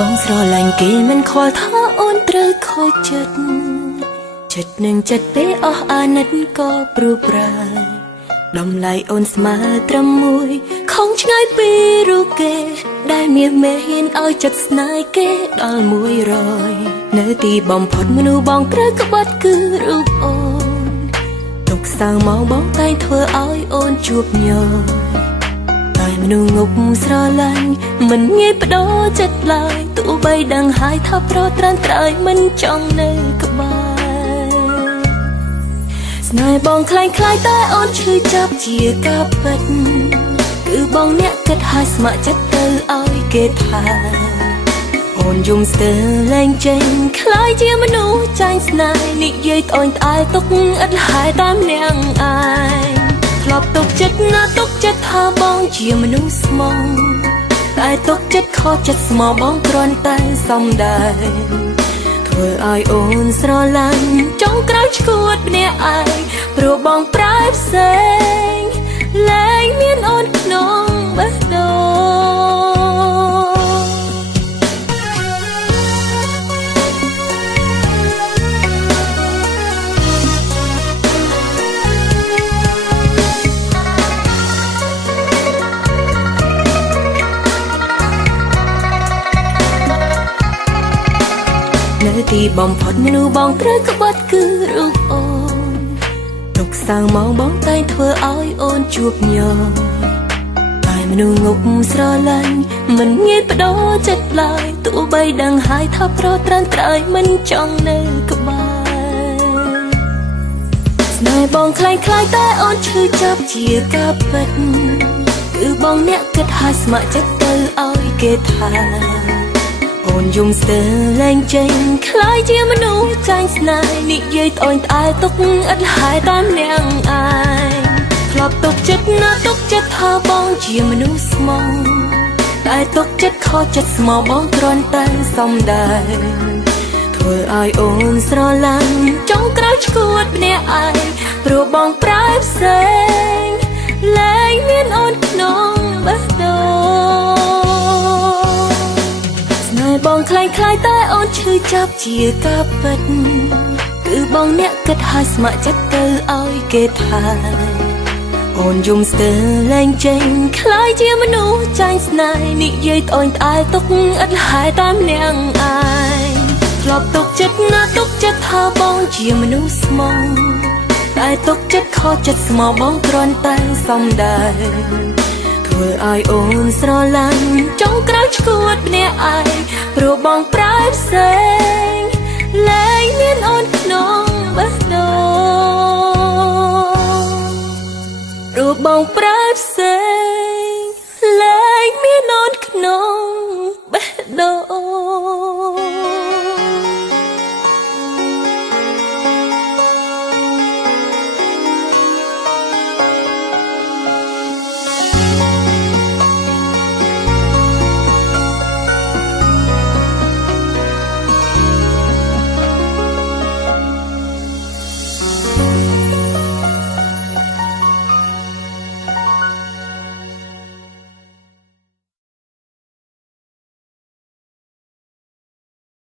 បងស្រឡាញ់គេមិនខ្វល់ថាអូនត្រូវខូចចិត្តនឹងចិត្តទេអស់អាណិតក៏ព្រួប្រែតម្លៃអូនស្មើត្រឹមមួយខំឆ្ងាយពីរូបគេដែលមាសមេហ៊ានឲ្យចិត្តស្នេហ៍គេដល់100នៅទីបំផុតមនុស្សបងត្រូវក្បត់គឺរូបអូនទុកសៅមកបងតែងធ្វើឲ្យអូនជួបញ័រតែមនុស្សងប់ស្រឡាញ់មិនងាយបដូរចិត្តឡើយទោះបីដឹងហើយថាប្រត់ត្រានត្រៃមិនចង់នៅក្បែរស្នេហ៍បងคล้ายតែអូនឈឺចាប់ជាការពិតគឺបងអ្នកគិតឲ្យស្ម័គ្រចិត្តទៅឲ្យគេថាអូនយំស្ទើរលែងចេញคล้ายជាមនុស្សចាញ់ស្នេហ៍និយាយត្អូញត្អែទុកឥតលហើយតាមនាងឯងធ្លាប់ទុកចិត្តណាទុកចិត្តថាបងជាមនុស្សស្មងតែទុកចិត្តខកចិត្តស្មោះបងគ្រាន់តែសំដែងធ្វើឲ្យអូនស្រឡាញ់ចង់ក្រោយឈួតម្នាក់ឯងព្រោះបងប្រែផ្សេងលែងមានអូនក្នុងបេះដូងនៅទីបំផុតមនុស្សបងត្រូវក្បត់គឺរូបអូនទុកសៅមកបងតែងធ្វើឲ្យអូនជួបញ័រតែមនុស្សងប់ស្រឡាញ់មិនងាយបដូរចិត្តឡើយទោះបីដឹងហើយថាប្រត់ត្រានត្រៃមិនចង់នៅក្បែរស្នេហ៍បងคล้ายតែអូនឈឺចាប់ជាការពិតគឺបងអ្នកគិតឲ្យស្ម័គ្រចិត្តទៅឲ្យគេថាអូនយំស្ទើរលែងចេញคล้ายជាមនុស្សចាញ់ស្នេហ៍និយាយត្អូញត្អែទុកឥតលហើយតាមនាងឯងធ្លាប់ទុកចិត្តណាទុកចិត្តថាបងជាមនុស្សស្មងតែទុកចិត្តខកចិត្តស្មោះបងគ្រាន់តែសំដែងធ្វើឲ្យអូនស្រឡាញ់ចង់ក្រោយឈួតម្នាក់ឯងព្រោះបងប្រែផ្សេងលែងមានអូនក្នុងបេះដូងបងคล้ายតែអូនឈឺចាប់ជាការពិតគឺបងអ្នកគិតឲ្យស្ម័គ្រចិត្តទៅឲ្យគេថាអូនយំស្ទើរលែងចេញคล้ายជាមនុស្សចាញ់ស្នេហ៍និយាយត្អូញត្អែទុកឥតលហើយតាមនាងឯងធ្លាប់ទុកចិត្តណាទុកចិត្តថាបងជាមនុស្សស្មងតែទុកចិត្តខកចិត្តស្មោះបងគ្រាន់តែសំដែងធ្វើឲ្យអូនស្រឡាញ់ចង់ក្រោយឈួតម្នាក់ឯងព្រោះបងប្រែផ្សេងលែងមានអូនក្នុងបេះដូងព្រោះបងប្រ